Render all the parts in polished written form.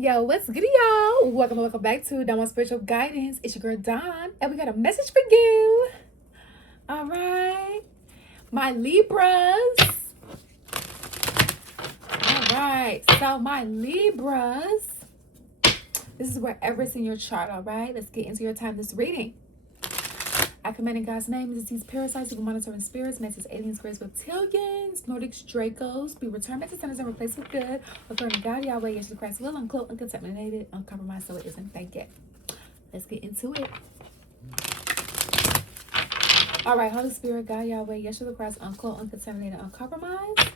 Yo, what's good, y'all? Welcome back to Dawn Spiritual Guidance. It's your girl Dawn, and we got a message for you. All right, my Libras. All right, so my Libras. This is wherever it's in your chart. All right, let's get into your timeless reading. I command in God's name, disease, parasites, evil monitoring spirits, mantis, aliens, grays, reptilians, Nordics, Dracos, be returned back to centers and replaced with good. According to God, Yahweh, Yeshua Christ, will, uncloaked, uncontaminated, uncompromised, so it isn't. Thank you. Let's get into it. All right, Holy Spirit, God, Yahweh, Yeshua Christ, uncloaked, uncontaminated, uncompromised.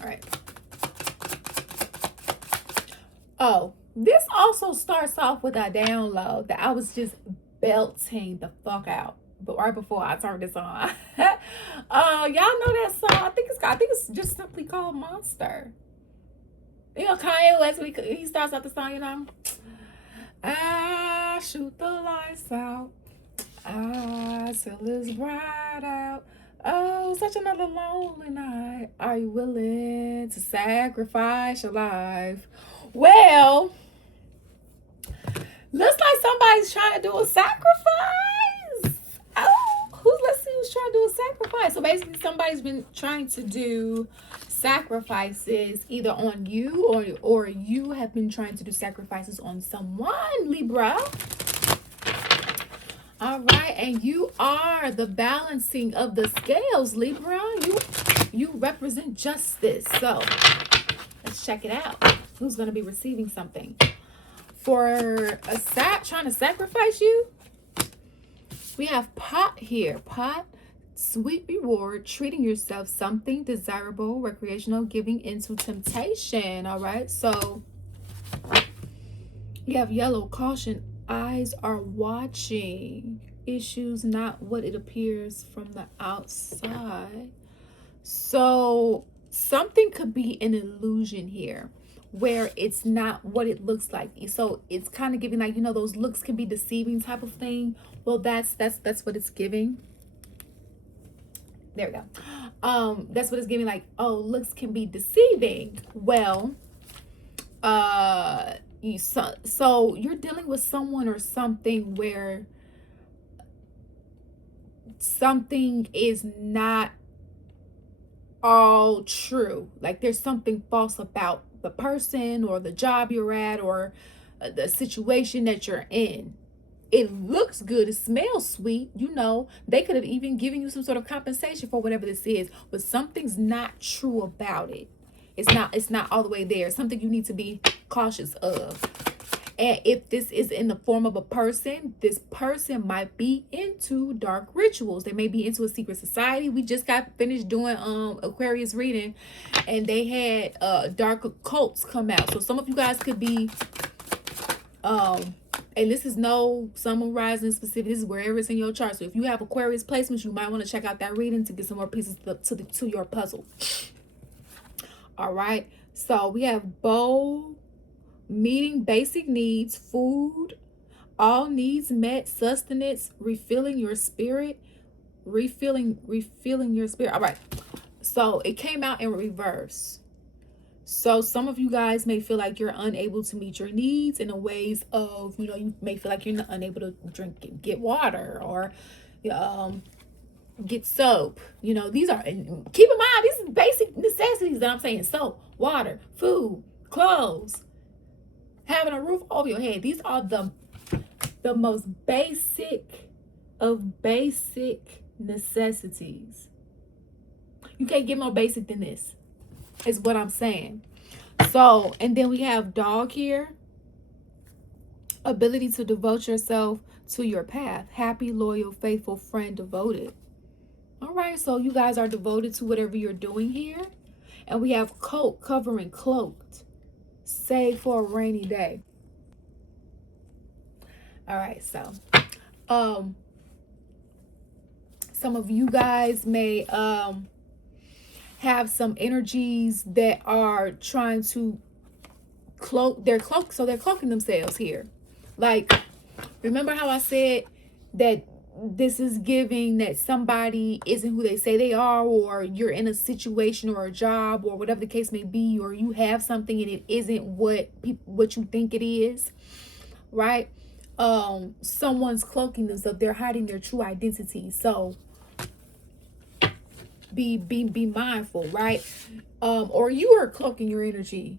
All right. Oh, this also starts off with a download that I was just belting the fuck out, but right before I turned this on. Y'all know that song? I think it's just simply called Monster. You know, Kanye West, he starts out the song, you know, I shoot the lights out, I till it's bright out. Oh, such another lonely night. Are you willing to sacrifice your life? Well, looks like somebody's trying to do a sacrifice. Oh, let's see who's trying to do a sacrifice. So basically, somebody's been trying to do sacrifices either on you or you have been trying to do sacrifices on someone, Libra. All right, and you are the balancing of the scales, Libra. You represent justice. So let's check it out. Who's going to be receiving something for trying to sacrifice you? We have pot here. Pot, sweet reward, treating yourself, something desirable, recreational, giving into temptation. All right, so you have yellow, caution, eyes are watching, issues not what it appears from the outside. So something could be an illusion here where it's not what it looks like. So it's kind of giving, like, you know, those looks can be deceiving type of thing. Well, that's what it's giving. There we go. That's what it's giving, like, oh, looks can be deceiving. Well, so you're dealing with someone or something where something is not all true. Like there's something false about the person or the job you're at or the situation that you're in. It looks good, it smells sweet, you know, they could have even given you some sort of compensation for whatever this is, but something's not true about it. It's not all the way there. Something you need to be cautious of. And if this is in the form of a person, this person might be into dark rituals. They may be into a secret society. We just got finished doing Aquarius reading, and they had dark occults come out. So some of you guys could be and this is no sun, moon, rising specific. This is wherever it's in your chart. So if you have Aquarius placements, you might want to check out that reading to get some more pieces to your puzzle. All right, so we have bow, meeting basic needs, food, all needs met, sustenance, refilling your spirit, refilling your spirit. All right, so it came out in reverse. So some of you guys may feel like you're unable to meet your needs in the ways of, you know, you may feel like you're unable to get water or get soap. You know, these are, and keep in mind, these are basic necessities that I'm saying. Soap, water, food, clothes, having a roof over your head. These are the most basic of basic necessities. You can't get more basic than this, is what I'm saying. So, and then we have dog here. Ability to devote yourself to your path. Happy, loyal, faithful, friend, devoted. All right, so you guys are devoted to whatever you're doing here. And we have coat, covering, cloaked, save for a rainy day. All right, so some of you guys may have some energies that are trying to cloak their cloak, so they're cloaking themselves here. Like, remember how I said that this is giving that somebody isn't who they say they are, or you're in a situation or a job or whatever the case may be, or you have something and it isn't what you think it is, right? Someone's cloaking themselves. They're hiding their true identity. So be mindful, right? Or you are cloaking your energy.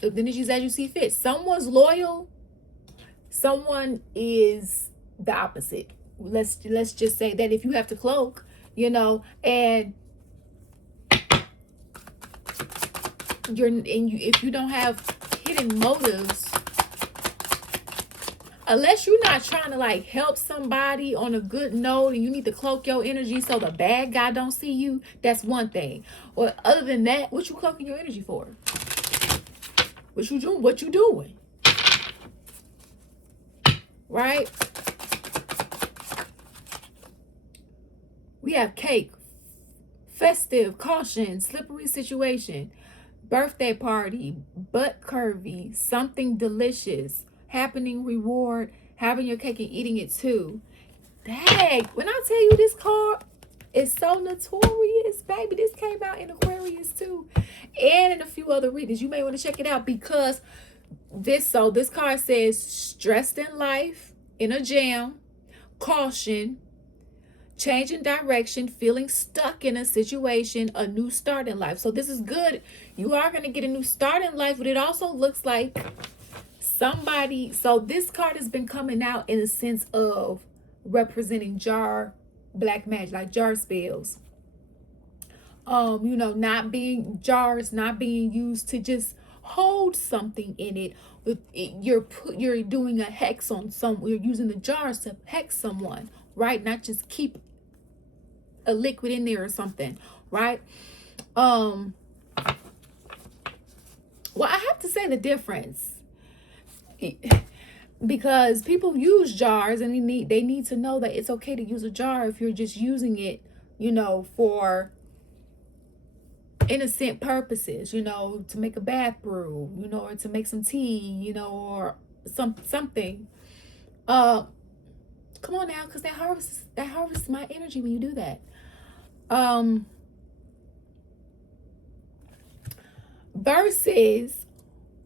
The energies as you see fit. Someone's loyal. Someone is the opposite. Let's just say that if you have to cloak, and if you don't have hidden motives, unless you're not trying to like help somebody on a good note and you need to cloak your energy so the bad guy don't see you, that's one thing. Or other than that, what you cloaking your energy for? What you doing? Right? We have cake, festive, caution, slippery situation, birthday party, butt curvy, something delicious, happening reward, having your cake and eating it too. Dang, when I tell you this card is so notorious, baby, this came out in Aquarius too, and in a few other readings. You may want to check it out because this card says stressed in life, in a jam, caution, changing direction, feeling stuck in a situation, a new start in life. So this is good. You are going to get a new start in life, but it also looks like somebody. So this card has been coming out in a sense of representing black magic, like jar spells. Not being used to just hold something in it. You're doing a hex on you're using the jars to hex someone, right? Not just keep a liquid in there or something, right? Well, I have to say the difference, because people use jars and they need to know that it's okay to use a jar if you're just using it, for innocent purposes, to make a bath brew, or to make some tea, or something. Come on now, because that harvests my energy when you do that. Versus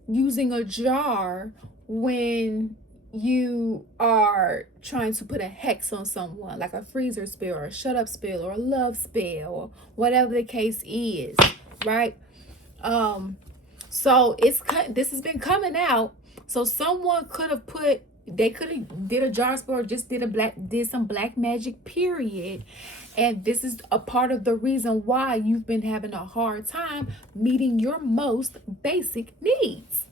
using a jar when you are trying to put a hex on someone, like a freezer spell or a shut up spell or a love spell or whatever the case is, right? So this has been coming out. So someone could have did a jar spell or just did some black magic, period. And this is a part of the reason why you've been having a hard time meeting your most basic needs.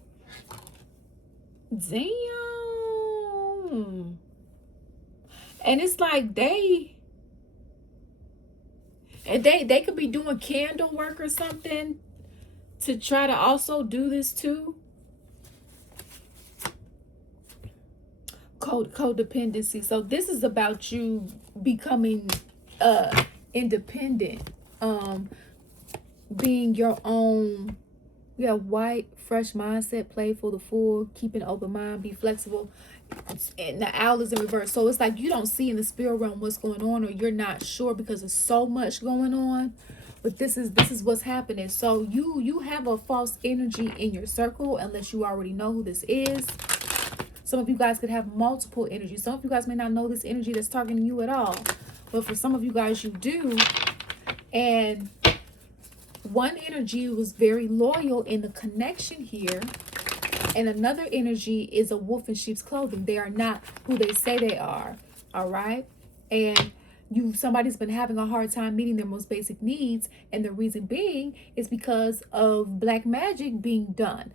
Damn. And it's like they could be doing candle work or something to try to also do this too. Codependency. So this is about you becoming independent, being your own. You have white, fresh mindset, playful, the full, keep an open mind, be flexible. And the owl is in reverse. So it's like you don't see in the spirit realm what's going on, or you're not sure because there's so much going on. But this is what's happening. So you have a false energy in your circle unless you already know who this is. Some of you guys could have multiple energies. Some of you guys may not know this energy that's targeting you at all. But for some of you guys, you do. And one energy was very loyal in the connection here. And another energy is a wolf in sheep's clothing. They are not who they say they are. All right. And somebody's been having a hard time meeting their most basic needs. And the reason being is because of black magic being done.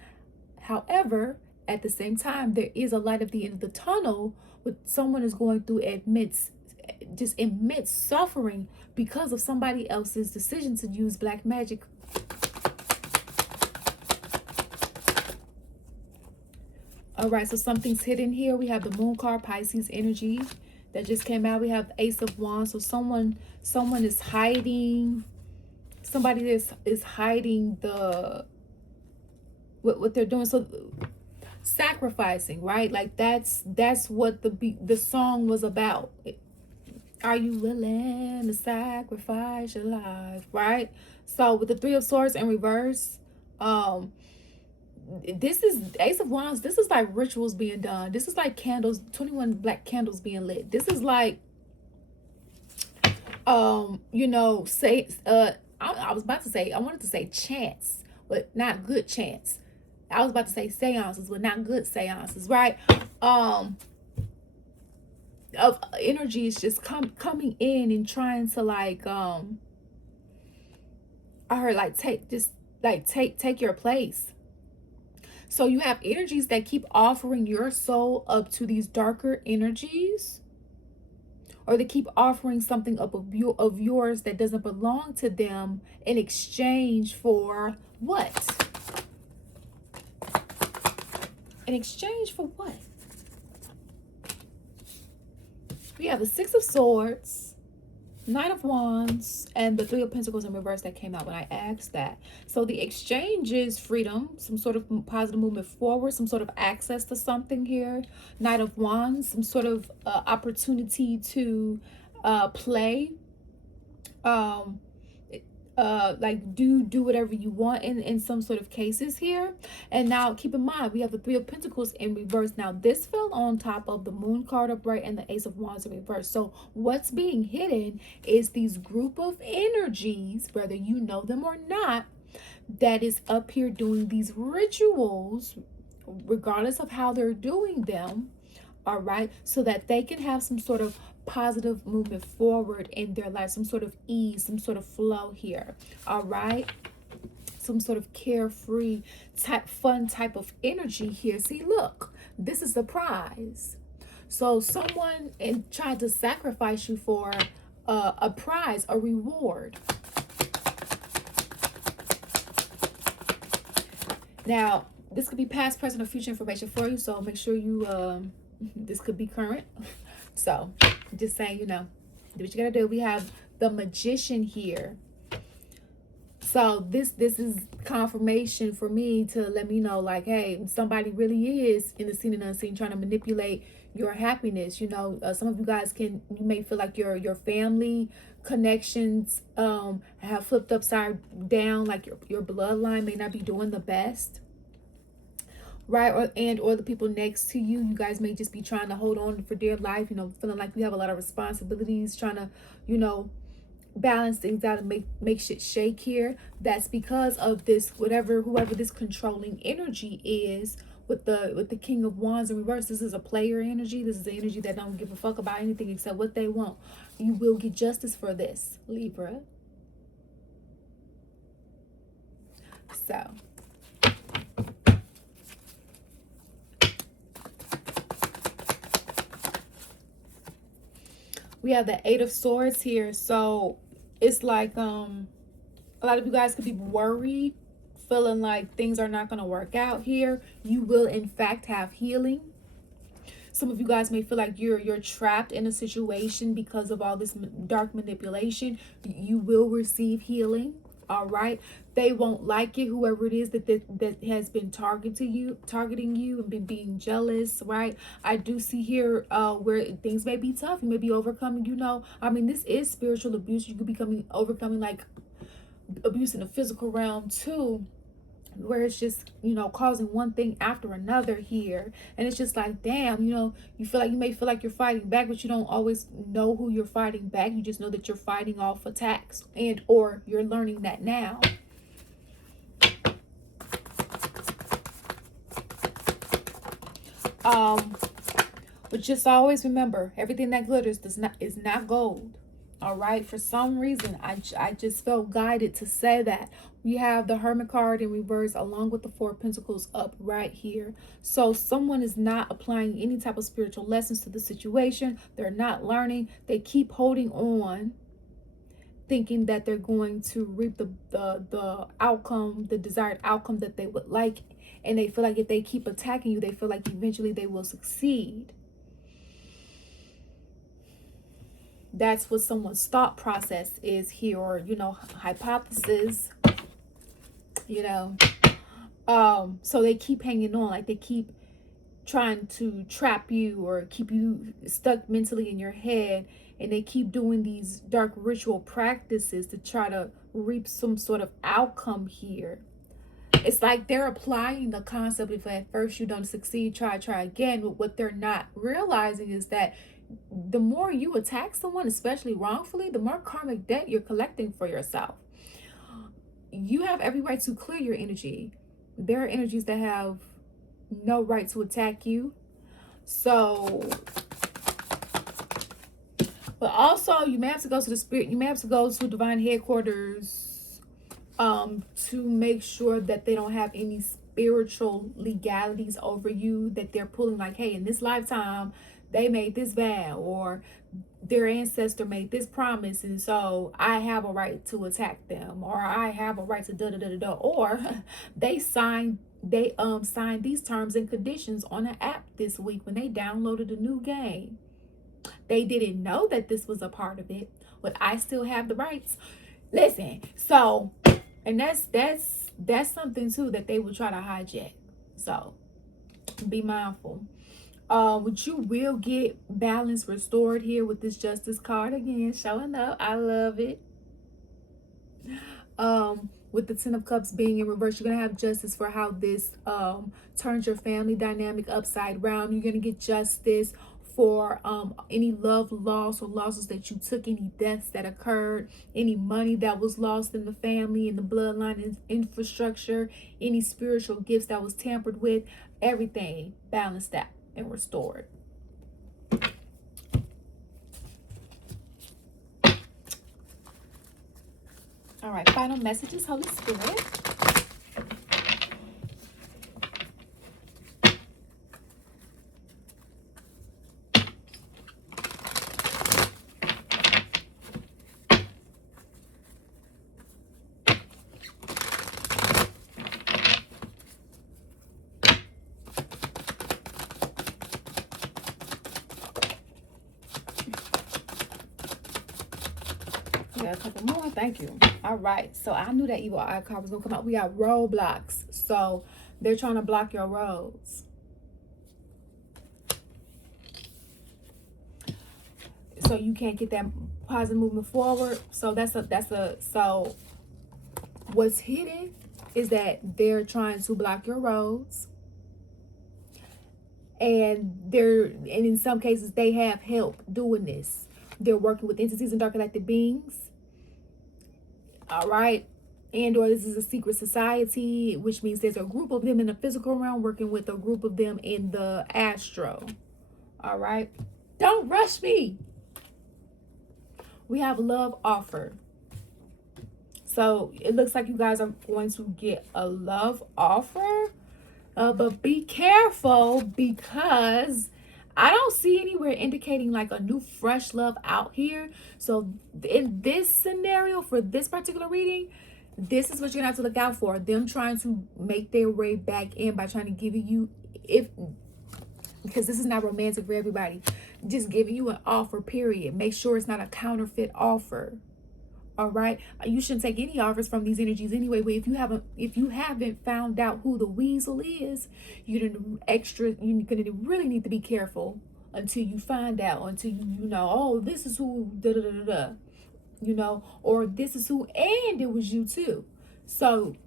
However, at the same time, there is a light at the end of the tunnel. What someone is going through immense suffering because of somebody else's decision to use black magic. All right, so something's hidden here. We have the moon card, Pisces energy that just came out. We have Ace of Wands. So someone is hiding. Somebody is hiding what they're doing. So sacrificing, right? Like that's what the song was about. Are you willing to sacrifice your life? Right? So with the Three of Swords in reverse, um, this is Ace of Wands. This is like rituals being done. This is like candles, 21 black candles being lit. This is like, you know, say, I was about to say, I wanted to say chance, but not good chance. I was about to say seances, but not good seances, right? Of energies just coming in and trying to like, I heard like take your place. So you have energies that keep offering your soul up to these darker energies, or they keep offering something up of yours that doesn't belong to them in exchange for what? In exchange for what? We have the Six of Swords, Nine of Wands, and the Three of Pentacles in reverse that came out when I asked that. So the exchange is freedom, some sort of positive movement forward, some sort of access to something here. Knight of Wands, some sort of opportunity to play, um, like do whatever you want in some sort of cases here. And now keep in mind, we have the Three of Pentacles in reverse. Now this fell on top of the Moon card upright and the Ace of Wands in reverse. So what's being hidden is these group of energies, whether you know them or not, that is up here doing these rituals, regardless of how they're doing them, all right, so that they can have some sort of positive movement forward in their life, some sort of ease, some sort of flow here, all right, some sort of carefree type, fun type of energy here. See, look, this is the prize. So someone tried to sacrifice you for a prize, a reward. Now this could be past, present, or future information for you, so make sure you this could be current. So just saying, you know, do what you gotta do. We have the Magician here. So this is confirmation for me to let me know, like, hey, somebody really is in the seen and unseen trying to manipulate your happiness. You know, some of you guys you may feel like your family connections have flipped upside down, like your bloodline may not be doing the best, right? Or the people next to you guys may just be trying to hold on for dear life, you know, feeling like you have a lot of responsibilities, trying to, you know, balance things out and make shit shake here. That's because of this, whoever this controlling energy is with the King of Wands in reverse. This is a player energy. This is the energy that don't give a fuck about anything except what they want. You will get justice for this, Libra. So we have the Eight of Swords here. So it's like a lot of you guys could be worried, feeling like things are not going to work out here. You will in fact have healing. Some of you guys may feel like you're trapped in a situation because of all this dark manipulation. You will receive healing. All right, they won't like it, whoever it is that has been targeting you and been being jealous, right? I do see here where things may be tough. You may be overcoming, you know, I mean, this is spiritual abuse. You could be overcoming like abuse in the physical realm too, where it's just, you know, causing one thing after another here. And it's just like, damn, you know, you may feel like you're fighting back, but you don't always know who you're fighting back. You just know that you're fighting off attacks, and or you're learning that now. But just always remember, everything that glitters is not gold. All right, for some reason I just felt guided to say that. We have the Hermit card in reverse along with the Four of Pentacles up right here. So someone is not applying any type of spiritual lessons to the situation. They're not learning. They keep holding on, thinking that they're going to reap the outcome, the desired outcome that they would like. And they feel like if they keep attacking you, they feel like eventually they will succeed. That's what someone's thought process is here, or, you know, hypothesis, you know. So they keep hanging on, like they keep trying to trap you or keep you stuck mentally in your head and they keep doing these dark ritual practices to try to reap some sort of outcome here. It's like they're applying the concept if at first you don't succeed, try again. But what they're not realizing is that the more you attack someone, especially wrongfully, the more karmic debt you're collecting for yourself. You have every right to clear your energy. There are energies that have no right to attack you. So, but also you may have to go to the spirit, you may have to go to divine headquarters to make sure that they don't have any spiritual legalities over you, that they're pulling like, hey, in this lifetime they made this vow, or their ancestor made this promise, and so I have a right to attack them, or I have a right to da da da da da, or they signed these terms and conditions on an app this week when they downloaded a new game. They didn't know that this was a part of it, but I still have the rights. Listen, so, and that's something too that they will try to hijack. So be mindful. Which you will get balance restored here with this Justice card again showing up. I love it. With the Ten of Cups being in reverse, you're gonna have justice for how this turns your family dynamic upside down. You're gonna get justice for any love loss or losses that you took, any deaths that occurred, any money that was lost in the family, in the bloodline, and infrastructure, any spiritual gifts that was tampered with, everything balanced out and restored. All right, final messages, Holy Spirit. Yeah, a couple more. Thank you. All right. So I knew that evil eye card was going to come out. We got roadblocks. So they're trying to block your roads. So you can't get that positive movement forward. So so what's hidden is that they're trying to block your roads. And in some cases they have help doing this. They're working with entities and dark galactic beings. All right. And or this is a secret society, which means there's a group of them in the physical realm working with a group of them in the astro. All right. Don't rush me. We have love offer. So it looks like you guys are going to get a love offer. But be careful, because I don't see anywhere indicating like a new fresh love out here. So in this scenario, for this particular reading, this is what you're gonna have to look out for. Them trying to make their way back in by trying to give you, because this is not romantic for everybody, just giving you an offer, period. Make sure it's not a counterfeit offer. All right, you shouldn't take any offers from these energies anyway. But if you haven't found out who the weasel is, you're gonna really need to be careful until you find out. Until you know, oh, this is who da da da da da, you know, or this is who, and it was you too. So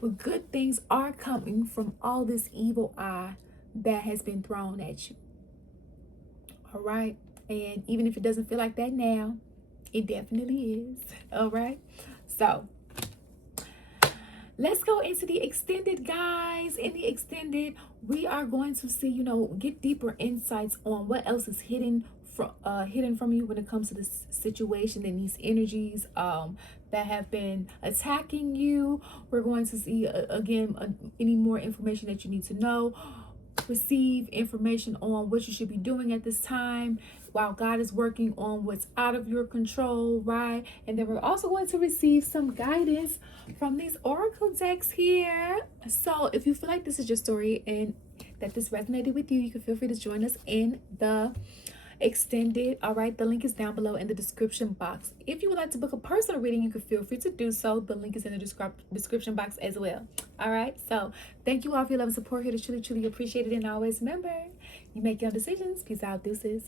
but good things are coming from all this evil eye that has been thrown at you. All right, and even if it doesn't feel like that now, it definitely is. All right, so let's go into the extended, guys. In the extended, we are going to see, get deeper insights on what else is hidden from you when it comes to this situation and these energies that have been attacking you. We're going to see any more information that you need to know. Receive information on what you should be doing at this time while God is working on what's out of your control, right? And then we're also going to receive some guidance from these oracle decks here. So if you feel like this is your story and that this resonated with you, you can feel free to join us in the extended. All right, the link is down below in the description box. If you would like to book a personal reading, you can feel free to do so. The link is in the description box as well. All right, so thank you all for your love and support here. To truly appreciate it. And always remember, you make your own decisions. Peace out. Deuces.